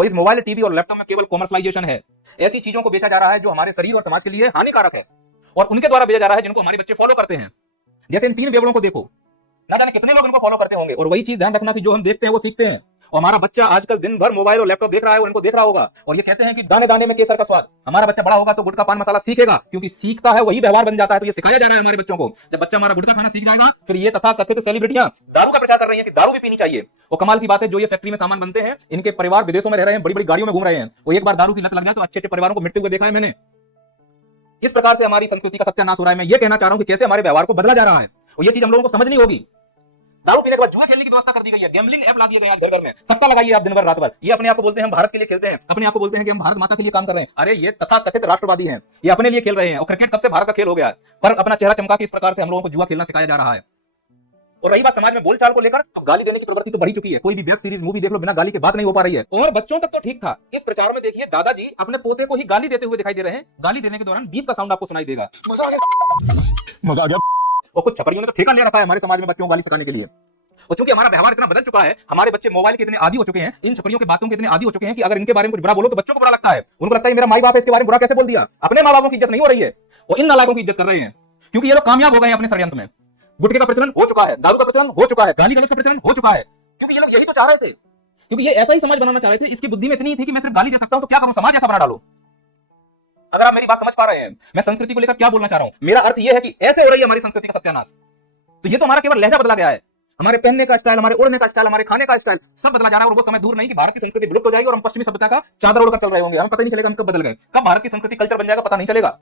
और इस mobile, TV और लैपटॉप में केवल कॉमर्शलाइजेशन है। ऐसी चीजों को बेचा जा रहा है जो हमारे शरीर और समाज के लिए हानिकारक है, और उनके द्वारा बेचा जा रहा है जिनको हमारे बच्चे फॉलो करते हैं। जैसे इन 3 बेवड़ों को देखो, ना जाने कितने लोग इनको फॉलो करते होंगे। और वही चीज ध्यान रखना कि जो हम देखते हैं वो सीखते हैं। और हमारा बच्चा आजकल दिन भर मोबाइल और लैपटॉप देख रहा है और इनको देख रहा होगा, और ये कहते हैं कि दाने दाने में केसर का स्वाद। हमारा बच्चा बड़ा होगा तो गुटखा पान मसाला सीखेगा, क्योंकि सीखता है वही व्यवहार बन जाता है। तो ये सिखाया जा रहा है हमारे बच्चों को। जब बच्चा हमारा गुटखा खाना सीख जाएगा, फिर ये तथा कथित सेलिब्रिटियां दारू का प्रचार कर रही हैं कि दारू भी पीनी चाहिए। और कमाल की बात है, जो ये फैक्ट्री में सामान बनते हैं, इनके परिवार विदेशों में रह रहे हैं, बड़ी बड़ी गाड़ियों में घूम रहे हैं। वो एक बार दारू की लत लग जाए तो अच्छे अच्छे परिवारों को मिटते हुए देखा है मैंने। इस प्रकार से हमारी संस्कृति का सत्यानाश हो रहा है। मैं ये कहना चाह रहा हूं कि कैसे हमारे व्यवहार को बदला जा रहा है, और ये चीज हम लोगों को समझनी होगी। दारू पीने के बाद जुए खेलने की व्यवस्था कर दी गई है, गैम्बलिंग ऐप ला दिए गए हैं घर घर में। सट्टा लगाइए आप दिन भर रात भर। ये अपने आप को बोलते हैं हम भारत के लिए खेलते हैं, अपने आप को बोलते हैं कि हम भारत माता के लिए काम कर रहे हैं। अरे ये तथा कथित राष्ट्रवादी हैं, ये अपने लिए खेल रहे हैं। और क्रिकेट कब से भारत का खेल हो गया है, पर अपना चेहरा चमका के इस प्रकार से हम लोगों को जुआ खेलना सिखाया जा रहा है। और रही बात समाज में बोलचाल को लेकर, तो गाली देने की प्रवृत्ति तो बढ़ी चुकी है। कोई भी वेब सीरीज, मूवी देख लो, बिना गाली के बात नहीं हो पा रही है। और बच्चों तक तो ठीक था, इस प्रचार में देखिए दादाजी अपने पोते को ही गाली देते हुए दिखाई दे रहे हैं। गाली देने के दौरान बीप का साउंड आपको सुनाई देगा। मजा आ गया। और कुछ छपरियों ने तो ठेका ले रखा है हमारे समाज में बच्चों को गाली सिखाने के लिए। और चूंकि हमारा व्यवहार इतना बदल चुका है, हमारे बच्चे मोबाइल के इतने आदी हो चुके हैं, इन छपरियों की बातों के इतने आदी हो चुके हैं कि अगर इनके बारे में कुछ बुरा बोलो तो बच्चों को बुरा लगता है। उनको लगता है मेरा माई बाप है, इसके बारे में बुरा कैसे बोल दिया। अपने माँ बापों की इज्जत नहीं हो रही है, वो इन नालायकों की इज्जत कर रहे हैं, क्योंकि ये लोग कामयाब हो गए हैं अपने षड्यंत्र में। गुटखे का प्रचलन हो चुका है, दारू का प्रचलन हो चुका है, गाली गलौज का प्रचलन हो चुका है, क्योंकि ये लोग यही तो चाह रहे थे। क्योंकि ये ऐसा ही समाज बनाना चाह रहे थे। इसकी बुद्धि में इतनी थी कि मैं सिर्फ गाली दे सकता हूं तो क्या करूं, समाज ऐसा बना डालो। अगर आप मेरी बात समझ पा रहे हैं, मैं संस्कृति को लेकर क्या बोलना चाह रहा हूं। मेरा अर्थ यह है कि ऐसे हो रही है हमारी संस्कृति का सत्यानाश। तो ये तो हमारा केवल लहजा बदला गया है, हमारे पहनने का स्टाइल, हमारे उड़ने का स्टाइल, हमारे खाने का स्टाइल सब बदला जा रहा है। और वो समय दूर नहीं कि भारत की संस्कृति विलुप्त हो जाएगी और हम पश्चिमी सभ्यता का चादर ओढ़कर चल रहे होंगे। हमें पता नहीं चलेगा हम कब बदल गए, कब भारत की संस्कृति कल्चर बन जाएगा, पता नहीं चलेगा।